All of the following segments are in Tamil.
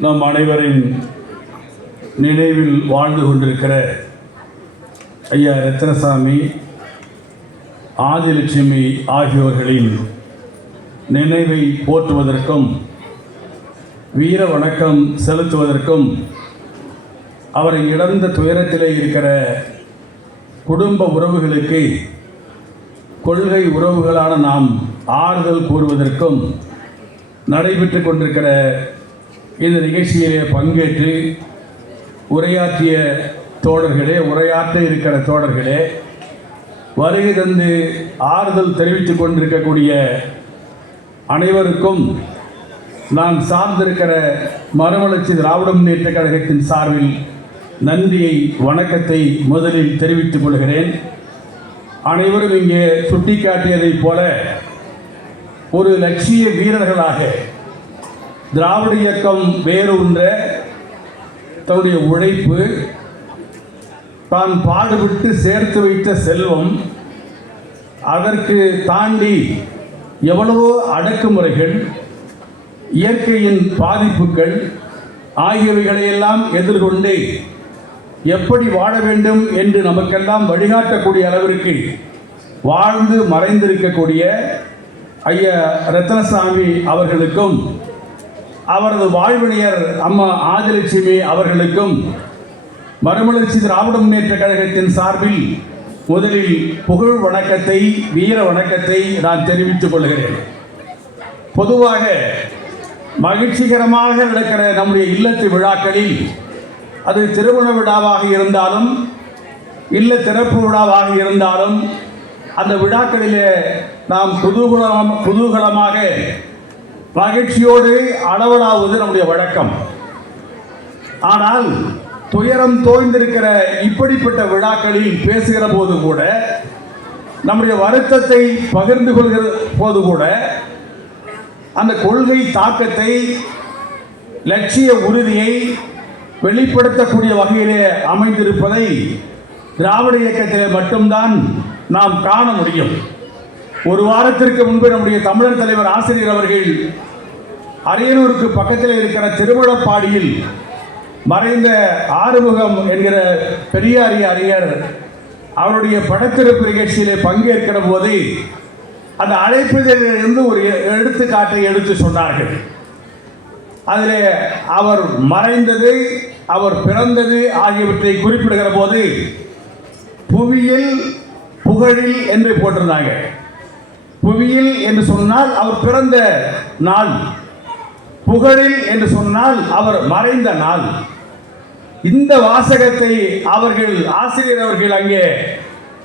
நம் அனைவரின் நினைவில் வாழ்ந்து கொண்டிருக்கிற ஐயா ரத்னசாமி ஆதிலட்சுமி ஆகியோர்களின் நினைவை போற்றுவதற்கும் வீர வணக்கம் செலுத்துவதற்கும் அவரை இழந்த துயரத்திலே இருக்கிற குடும்ப உறவுகளுக்கு கொள்கை உறவுகளான நாம் ஆறுதல் கூறுவதற்கும் நடைபெற்று கொண்டிருக்கிற இந்த நிகழ்ச்சியிலே பங்கேற்று உரையாற்றிய தோழர்களே உரையாற்ற இருக்கிற தோழர்களே வருகை தந்து ஆறுதல் தெரிவித்துக் கொண்டிருக்கக்கூடிய அனைவருக்கும் நான் சார்ந்திருக்கிற மறுமலர்ச்சி திராவிட முன்னேற்ற கழகத்தின் சார்பில் நன்றியை வணக்கத்தை முதலில் தெரிவித்துக் கொள்கிறேன். அனைவரும் இங்கே சுட்டிக்காட்டியதைப் போல ஒரு லட்சிய வீரர்களாக திராவிட இயக்கம் வேரூன்ற தன்னுடைய உழைப்பு தான் பாடுபட்டு சேர்த்து வைத்த செல்வம் அதற்கு தாண்டி எவ்வளவோ அடக்குமுறைகள் இயற்கையின் பாதிப்புகள் ஆகியவைகளையெல்லாம் எதிர்கொண்டு எப்படி வாழ வேண்டும் என்று நமக்கெல்லாம் வழிகாட்டக்கூடிய அளவிற்கு வாழ்ந்து மறைந்திருக்கக்கூடிய ஐயா ரத்னசாமி அவர்களுக்கும் அவரது வாழ்வினியர் அம்மா ஆதிலட்சுமி அவர்களுக்கும் மறுமலர்ச்சி திராவிட முன்னேற்ற கழகத்தின் சார்பில் முதலில் புகழ் வணக்கத்தை வீர வணக்கத்தை நான் தெரிவித்துக் கொள்கிறேன். பொதுவாக மகிழ்ச்சிகரமாக நடக்கிற நம்முடைய இல்லத்து விழாக்களில் அது திருமண விழாவாக இருந்தாலும் இல்ல திறப்பு விழாவாக இருந்தாலும் அந்த விழாக்களிலே நாம் குதூகலம் குதூகலமாக மகிழ்ச்சியோடு அளவலாவது நம்முடைய வழக்கம். ஆனால் துயரம் தோய்ந்திருக்கிற இப்படிப்பட்ட விழாக்களில் பேசுகிற போது கூட நம்முடைய வருத்தத்தை பகிர்ந்து கொள்கிற போது கூட அந்த கொள்கை தாக்கத்தை லட்சிய உறுதியை வெளிப்படுத்தக்கூடிய வகையிலே அமைந்திருப்பதை திராவிட இயக்கத்தில் மட்டும்தான் நாம் காண முடியும். ஒரு வாரத்திற்கு முன்பு நம்முடைய தமிழர் தலைவர் ஆசிரியர் அவர்கள் அரியலூருக்கு பக்கத்தில் இருக்கிற திருமுழப்பாடியில் மறைந்த ஆறுமுகம் என்கிற பெரியாரிய அறிஞர் அவருடைய படத்திருப்பு நிகழ்ச்சியிலே பங்கேற்கிற போது அந்த அழைப்புகளிலிருந்து ஒரு எடுத்துக்காட்டை எடுத்து சொன்னார்கள். அதிலே அவர் மறைந்தது அவர் பிறந்தது ஆகியவற்றை குறிப்பிடுகிற போது புவியில் புகழில் என்று போட்டிருந்தாங்க. புவியில் என்று சொன்னால் அவர் பிறந்த நாள். புகழில் என்று சொன்னால் அவர் மறைந்த நாள். இந்த வாசகத்தை அவர்கள் ஆசிரியர் அவர்கள் அங்கே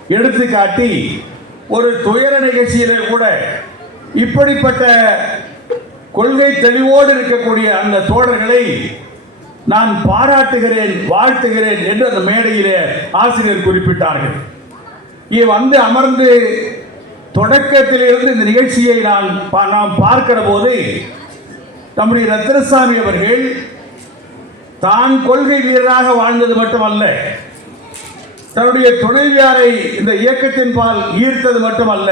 எடுத்து காட்டி ஒரு துயர நிகழ்ச்சியிலே கூட இப்படிப்பட்ட கொள்கை தெளிவோடு இருக்கக்கூடிய அந்த தோழர்களை நான் பாராட்டுகிறேன் வாழ்த்துகிறேன் என்று அந்த மேடையிலே ஆசிரியர் குறிப்பிட்டார்கள். இங்கே வந்து அமர்ந்து தொடக்கத்திலிருந்து இந்த நிகழ்ச்சியை நான் பா- நாம் பார்க்கிற போது நம்முடைய ரத்னசாமி அவர்கள் தான் கொள்கை வீரராக வாழ்ந்தது மட்டுமல்ல தன்னுடைய துணைவியாரை இந்த இயக்கத்தின் பால் ஈர்த்தது மட்டுமல்ல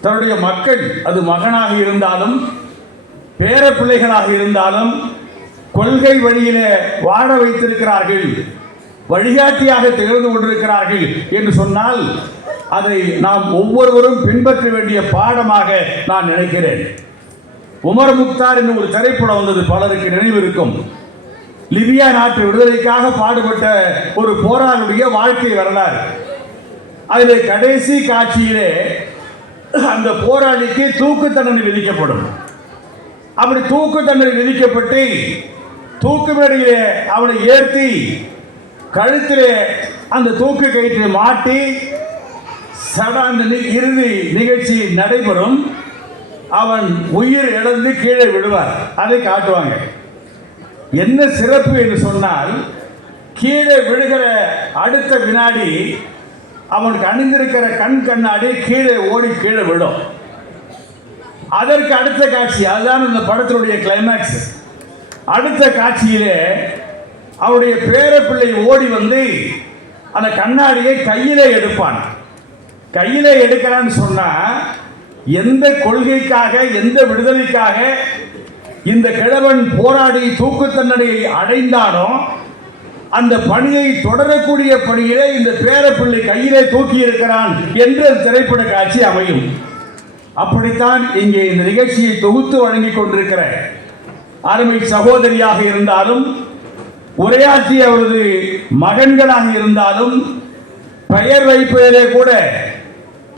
தன்னுடைய மக்கள் அது மகனாக இருந்தாலும் பேர பிள்ளைகளாக இருந்தாலும் கொள்கை வழியிலே வாழ வைத்திருக்கிறார்கள் வழிகாட்டியாக திகழ்ந்து கொண்டிருக்கிறார்கள் என்று சொன்னால் அதை நாம் ஒவ்வொருவரும் பின்பற்ற வேண்டிய பாடமாக நான் நினைக்கிறேன். உமர் முக்தார் என்று ஒரு திரைப்படம் வந்தது. பலருக்கு நினைவு இருக்கும். லிபியா நாட்டு விடுதலைக்காக பாடுபட்ட ஒரு போராளுடைய வாழ்க்கை வரலாறு. அதில் கடைசி காட்சியிலே அந்த போராளிக்கு தூக்கு தண்டனை விதிக்கப்படும். அப்படி தூக்கு தண்டனை விதிக்கப்பட்டு தூக்கு மேடையிலே அவனை ஏற்றி கழுத்திலே அந்த தூக்கு கயிற்றை மாட்டி சட அந்த நி- இறுதி நிகழ்ச்சி நடைபெறும். அவன் உயிர் இழந்து கீழே விடுவார் அதை காட்டுவாங்க. என்ன சிறப்பு என்று சொன்னால் கீழே விழுகிற அடுத்த வினாடி அவனுக்கு அணிந்திருக்கிற கண் கண்ணாடி கீழே ஓடி கீழே விடும் அதற்கு அடுத்த காட்சி அதுதான் இந்த படத்தினுடைய கிளைமேக்ஸ் அடுத்த காட்சியிலே அவருடைய பேரப்பிள்ளை ஓடி வந்து அந்த கண்ணாடியை கையிலே எடுப்பான். கையிலே எடுக்கிறான்னு சொன்னா எந்த கொள்கைக்காக எந்த விடுதலைக்காக இந்த கிழவன் போராடி தூக்கு தண்டனையை அடைந்தானோ அந்த பணியை தொடரக்கூடிய பணியிலே இந்த பேரப்பிள்ளை கையிலே தூக்கி இருக்கிறான் என்று அந்த திரைப்பட காட்சி அமையும். அப்படித்தான் இங்கே இந்த நிகழ்ச்சியை தொகுத்து வழங்கிக் கொண்டிருக்கிற அருமை சகோதரியாக இருந்தாலும் உரையாற்றிய அவரது மகன்களாக இருந்தாலும் பெயர் வைப்பதிலே கூட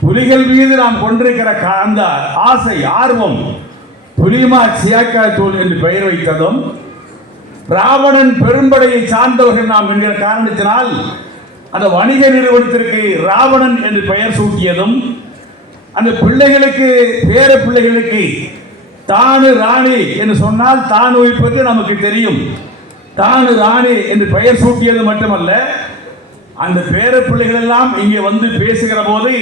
புலிகள் மீது நாம் கொண்டிருக்கிற கா- அந்த ஆசை ஆர்வம் புலிமா சியாக்கா தூள் என்று பெயர் வைத்ததும் ராவணன் பெரும்படையை சார்ந்தவர்கள் நாம் என்கிற காரணத்தினால் அந்த வணிக நிறுவனத்திற்கு ராவணன் என்று பெயர் சூட்டியதும் அந்த பிள்ளைகளுக்கு பேர பிள்ளைகளுக்கு தானு ராணி என்று சொன்னால் தான் வைப்பது நமக்கு தெரியும். தானு ராணி என்று பெயர் சூட்டியது மட்டுமல்ல அந்த பேர பிள்ளைகள் எல்லாம் இங்கே வந்து பேசுகிற போது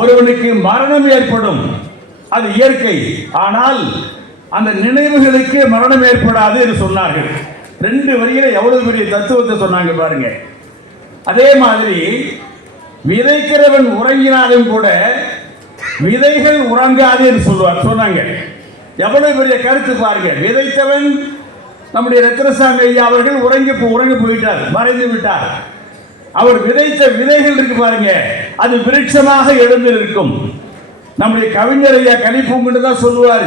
ஒருவனுக்கு மரணம் ஏற்படும். அது இயற்கை. ஆனால் அந்த நினைவுகளுக்கு மரணம் ஏற்படாது என்று சொன்னார்கள். ரெண்டு வரியில எவ்வளவு பெரிய தத்துவத்தை சொன்னாங்க பாருங்க. அதே மாதிரி விதைக்கிறவன் உறங்கினாலும் கூட விதைகள் உறங்காது என்று சொல்லுவார் சொன்னாங்க. எவ்வளவு பெரிய கருத்து பாருங்க. விதைத்தவன் நம்முடைய ரத்னசாமி ஐயா அவர்கள் உறங்கி உறங்கி போயிட்டார். மறைந்து விட்டார். அவர் விதைத்த விதைகள் இருக்கு பாருங்க. அது விருட்சமாக எழுந்து இருக்கும் நம்முடைய கவிஞர் ஐயா கணிப்புங்கன்னு தான் சொல்லுவார்.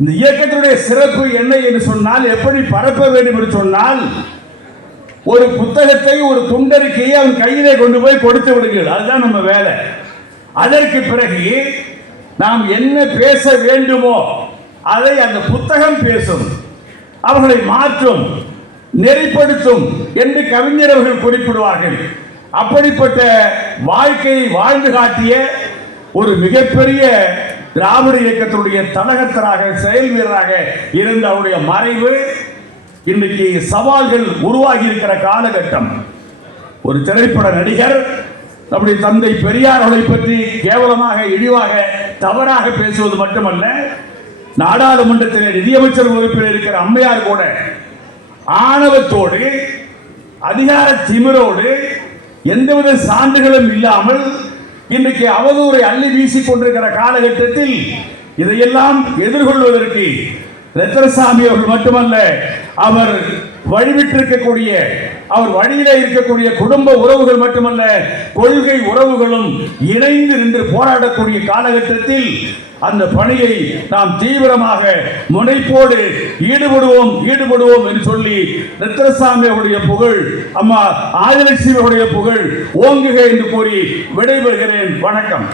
இந்த இயக்கத்தினுடைய சிறப்பு என்ன என்று சொன்னால் எப்படி பரப்ப வேண்டும் என்று சொன்னால் ஒரு புத்தகத்தை ஒரு துண்டறிக்கையை அவன் கையிலே கொண்டு போய் கொடுத்து விடுங்கள். அதுதான் நம்ம வேலை. அதற்கு பிறகு நாம் என்ன பேச வேண்டுமோ அதை அந்த புத்தகம் பேசும். அவர்களை மாற்றும். நெறிப்படுத்தும் என்று கவிஞர் அவர்கள் குறிப்பிடுவார்கள். அப்படிப்பட்ட வாழ்க்கையை வாழ்ந்து காட்டிய ஒரு மிகப்பெரிய திராவிட இயக்கத்தினுடைய தலகத்தராக செயல் வீரராக இருந்த அவருடைய மறைவு இன்றைக்கு சவால்கள் உருவாகி இருக்கிற காலகட்டம். ஒரு திரைப்பட நடிகர் நம்முடைய தந்தை பெரியார் பற்றி கேவலமாக இழிவாக தவறாக பேசுவது மட்டுமல்ல நாடாளுமன்றத்தில் நிதியமைச்சர் உறுப்பினர் இருக்கிற அம்மையார் கூட ஆணவத்தோடு அதிகார திமிரோடு எந்தவித சான்றுகளும் இல்லாமல் இன்றைக்கு அவதூறை அள்ளி வீசிக் கொண்டிருக்கிற காலகட்டத்தில் இதையெல்லாம் எதிர்கொள்வதற்கு ரத்னசாமி அவர்கள் மட்டுமல்ல அவர் வழிவிட்டிருக்கக்கூடிய அவர் வழியில இருக்கக்கூடிய குடும்ப உறவுகள் மட்டுமல்ல கொள்கை உறவுகளும் இணைந்து நின்று போராடக்கூடிய காலகட்டத்தில் அந்த பணியை நாம் தீவிரமாக முனைப்போடு ஈடுபடுவோம் ஈடுபடுவோம் என்று சொல்லி ரத்னசாமியுடைய புகழ் அம்மா ஆதிலட்சுமியுடைய புகழ் ஓங்குக என்று கூறி விடைபெறுகிறேன். வணக்கம்.